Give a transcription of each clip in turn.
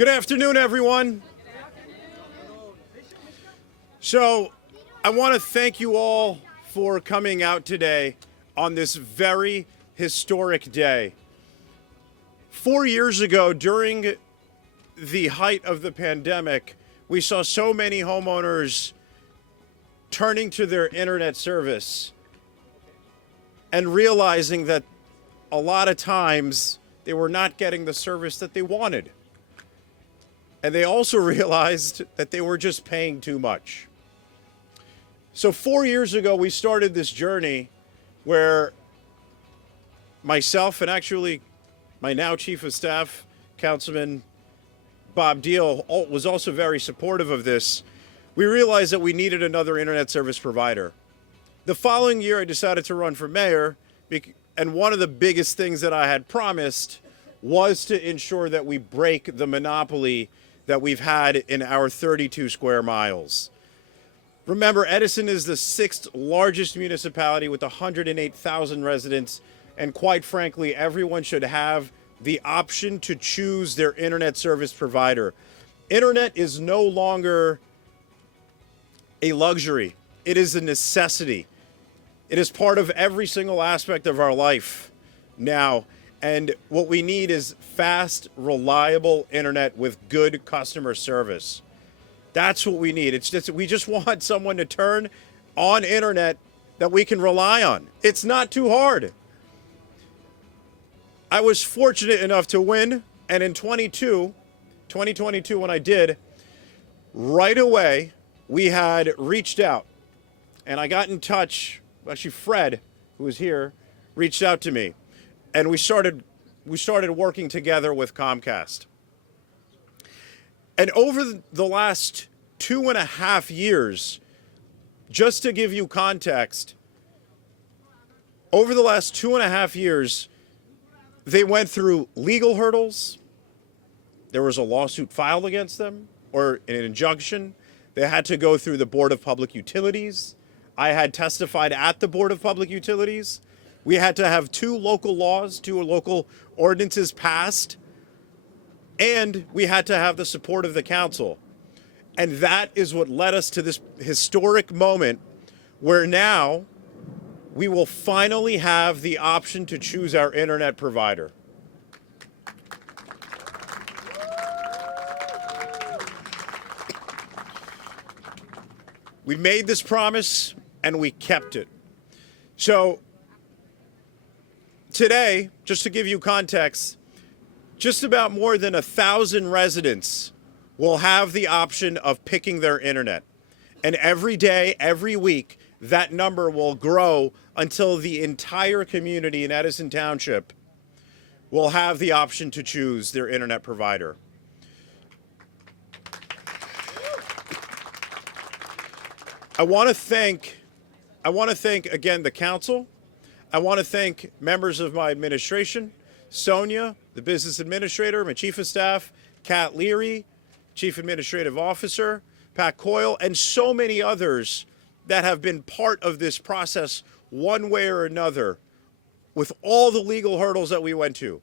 Good afternoon, everyone. So, I want to thank you all for coming out today on this very historic day. 4 years ago, during the height of the pandemic, we saw so many homeowners turning to their internet service and realizing that a lot of times they were not getting the service that they wanted. And they also realized that they were just paying too much. So 4 years ago, we started this journey where myself and actually my now Chief of Staff, Councilman Bob Deal, was also very supportive of this. We realized that we needed another internet service provider. The following year, I decided to run for mayor, and one of the biggest things that I had promised was to ensure that we break the monopoly that we've had in our 32 square miles. Remember, Edison is the 6th largest municipality with 108,000 residents, and quite frankly, everyone should have the option to choose their internet service provider. Internet is no longer a luxury. It is a necessity. It is part of every single aspect of our life now. And what we need is fast, reliable internet with good customer service. That's what we need. We just want someone to turn on internet that we can rely on. It's not too hard. I was fortunate enough to win, and in 2022, when I did, right away, we had reached out, and I got in touch. Actually, Fred, who was here, reached out to me, and we started working together with Comcast. And over the last 2.5 years, just to give you context, over the last 2.5 years, they went through legal hurdles. There was a lawsuit filed against them, or an injunction. They had to go through the Board of Public Utilities. I had testified at the Board of Public Utilities. We had to have two local ordinances passed, and we had to have the support of the council. And that is what led us to this historic moment where now we will finally have the option to choose our internet provider. We made this promise and we kept it. So today, just to give you context, just about more than 1,000 residents will have the option of picking their internet. And every day, every week, that number will grow until the entire community in Edison Township will have the option to choose their internet provider. I want to thank again the council. I want to thank members of my administration, Sonia, the business administrator, my chief of staff, Kat Leary, chief administrative officer, Pat Coyle, and so many others that have been part of this process one way or another with all the legal hurdles that we went to.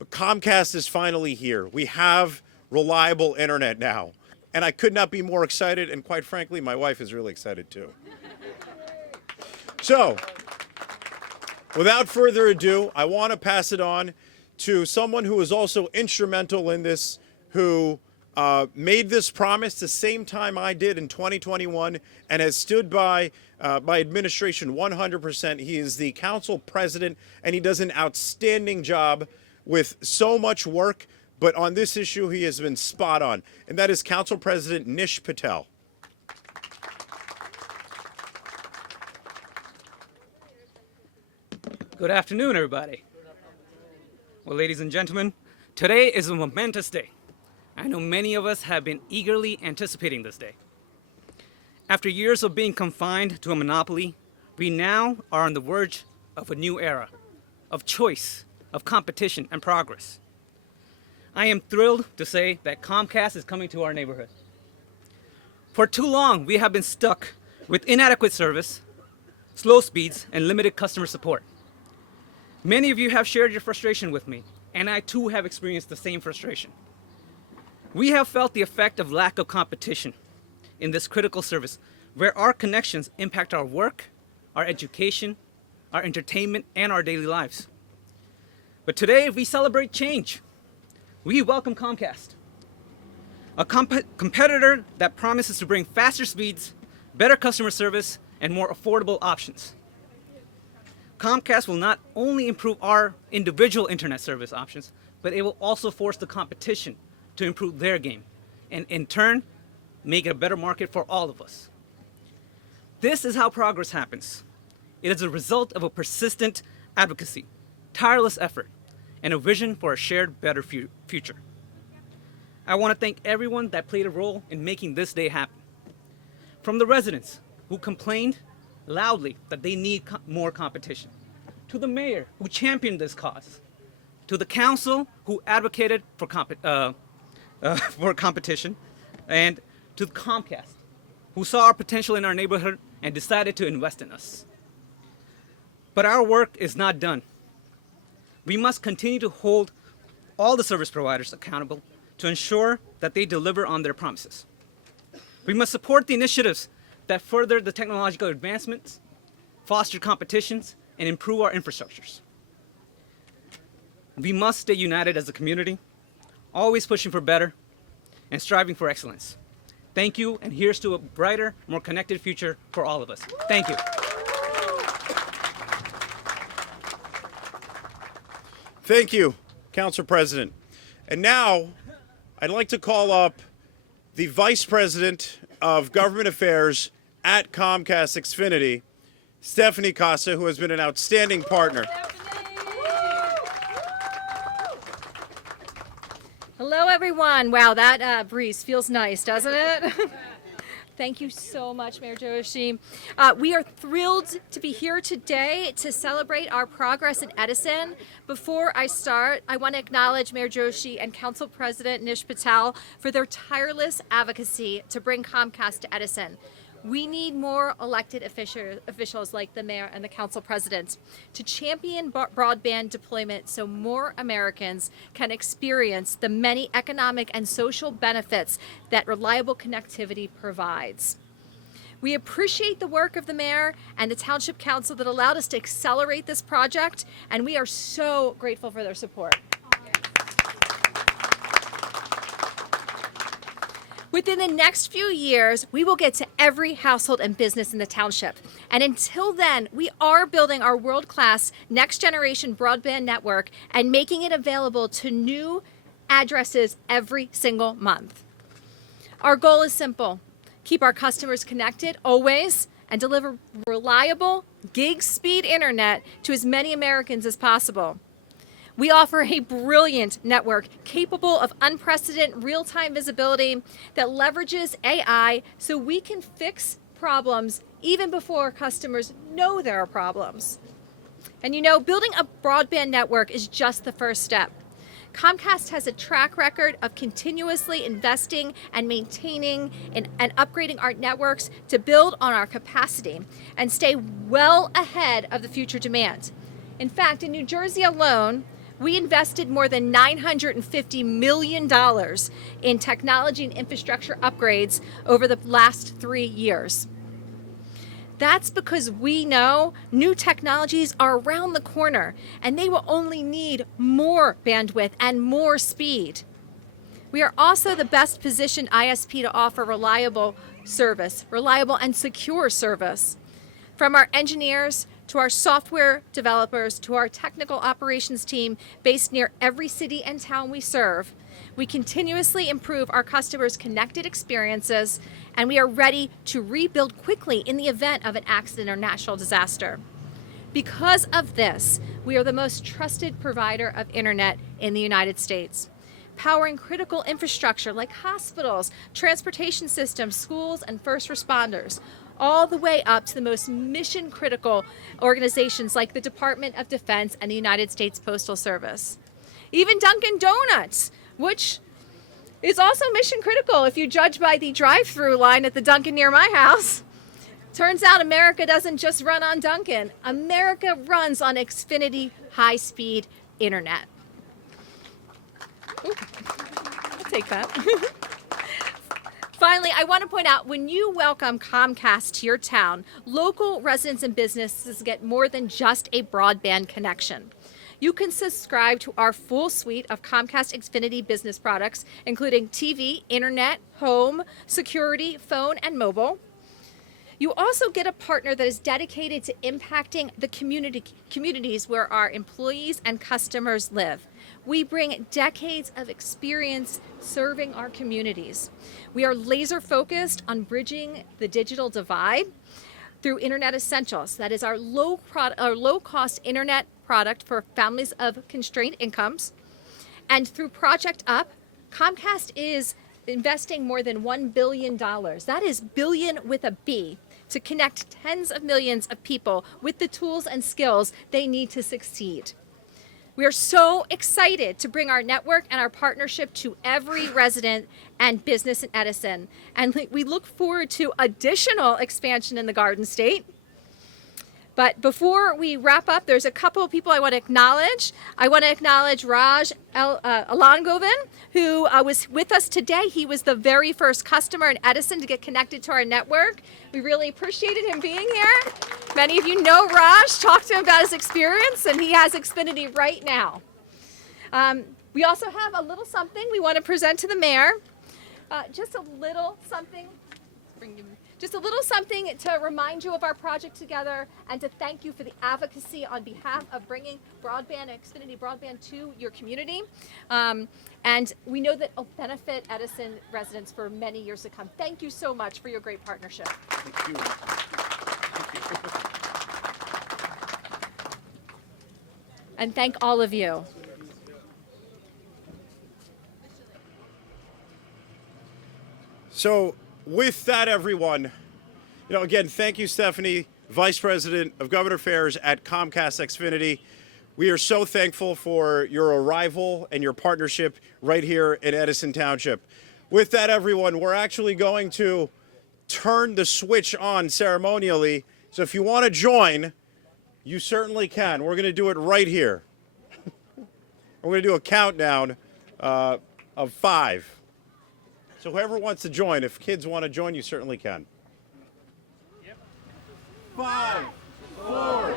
But Comcast is finally here. We have reliable internet now. And I could not be more excited, and quite frankly, my wife is really excited too. So, without further ado, I want to pass it on to someone who was also instrumental in this, who made this promise the same time I did in 2021 and has stood by my administration 100%. He is the council president, and he does an outstanding job with so much work. But on this issue, he has been spot on, and that is Council President Nish Patel. Good afternoon, everybody. Well, ladies and gentlemen, today is a momentous day. I know many of us have been eagerly anticipating this day. After years of being confined to a monopoly, we now are on the verge of a new era, of choice, of competition and progress. I am thrilled to say that Comcast is coming to our neighborhood. For too long, we have been stuck with inadequate service, slow speeds, and limited customer support. Many of you have shared your frustration with me, and I too have experienced the same frustration. We have felt the effect of lack of competition in this critical service, where our connections impact our work, our education, our entertainment, and our daily lives. But today, we celebrate change. We welcome Comcast, a competitor that promises to bring faster speeds, better customer service, and more affordable options. Comcast will not only improve our individual internet service options, but it will also force the competition to improve their game, and in turn, make it a better market for all of us. This is how progress happens. It is a result of a persistent advocacy, tireless effort, and a vision for a shared better future. I want to thank everyone that played a role in making this day happen. From the residents who complained loudly that they need more competition, to the mayor who championed this cause, to the council who advocated for competition, and to Comcast, who saw our potential in our neighborhood and decided to invest in us. But our work is not done. We must continue to hold all the service providers accountable to ensure that they deliver on their promises. We must support the initiatives that further the technological advancements, foster competitions, and improve our infrastructures. We must stay united as a community, always pushing for better and striving for excellence. Thank you, and here's to a brighter, more connected future for all of us. Thank you. Thank you, Council President. And now, I'd like to call up the Vice President of Government Affairs at Comcast Xfinity, Stephanie Casa, who has been an outstanding partner. Hello, everyone. Wow, that breeze feels nice, doesn't it? Thank you so much, Mayor Joshi. We are thrilled to be here today to celebrate our progress in Edison. Before I start, I want to acknowledge Mayor Joshi and Council President Nish Patel for their tireless advocacy to bring Comcast to Edison. We need more elected officials like the mayor and the council president to champion broadband deployment so more Americans can experience the many economic and social benefits that reliable connectivity provides. We appreciate the work of the mayor and the township council that allowed us to accelerate this project, and we are so grateful for their support. Within the next few years, we will get to every household and business in the township. And until then, we are building our world-class next-generation broadband network and making it available to new addresses every single month. Our goal is simple: keep our customers connected always and deliver reliable gig-speed internet to as many Americans as possible. We offer a brilliant network capable of unprecedented real-time visibility that leverages AI so we can fix problems even before customers know there are problems. And you know, building a broadband network is just the first step. Comcast has a track record of continuously investing and maintaining and upgrading our networks to build on our capacity and stay well ahead of the future demand. In fact, in New Jersey alone, we invested more than $950 million in technology and infrastructure upgrades over the last 3 years. That's because we know new technologies are around the corner and they will only need more bandwidth and more speed. We are also the best positioned ISP to offer reliable and secure service. From our engineers to our software developers, to our technical operations team based near every city and town we serve, we continuously improve our customers' connected experiences, and we are ready to rebuild quickly in the event of an accident or natural disaster. Because of this, we are the most trusted provider of internet in the United States, powering critical infrastructure like hospitals, transportation systems, schools, and first responders, all the way up to the most mission-critical organizations like the Department of Defense and the United States Postal Service. Even Dunkin' Donuts, which is also mission-critical if you judge by the drive-through line at the Dunkin' near my house. Turns out America doesn't just run on Dunkin'. America runs on Xfinity high-speed internet. take that. Finally, I want to point out, when you welcome Comcast to your town, local residents and businesses get more than just a broadband connection. You can subscribe to our full suite of Comcast Xfinity business products, including TV, internet, home, security, phone, and mobile. You also get a partner that is dedicated to impacting the communities where our employees and customers live. We bring decades of experience serving our communities. We are laser focused on bridging the digital divide through Internet Essentials. That is our low-cost internet product for families of constrained incomes. And through Project Up, Comcast is investing more than $1 billion. That is billion with a B, to connect tens of millions of people with the tools and skills they need to succeed. We are so excited to bring our network and our partnership to every resident and business in Edison. And we look forward to additional expansion in the Garden State. But before we wrap up, there's a couple of people I want to acknowledge. I want to acknowledge Raj Alangovan, who was with us today. He was the very first customer in Edison to get connected to our network. We really appreciated him being here. Many of you know Raj. Talk to him about his experience, and he has Xfinity right now. We also have a little something we want to present to the mayor. Just a little something. Just a little something to remind you of our project together and to thank you for the advocacy on behalf of bringing broadband, Xfinity broadband, to your community. And we know that it'll benefit Edison residents for many years to come. Thank you so much for your great partnership. Thank you. And thank all of you. So with that, everyone, again, thank you, Stephanie, Vice President of Government Affairs at Comcast Xfinity. We are so thankful for your arrival and your partnership right here in Edison Township. With that, everyone, we're actually going to turn the switch on ceremonially. So if you want to join, you certainly can. We're going to do it right here. We're going to do a countdown of 5. So whoever wants to join, if kids want to join, you certainly can. 5, 4,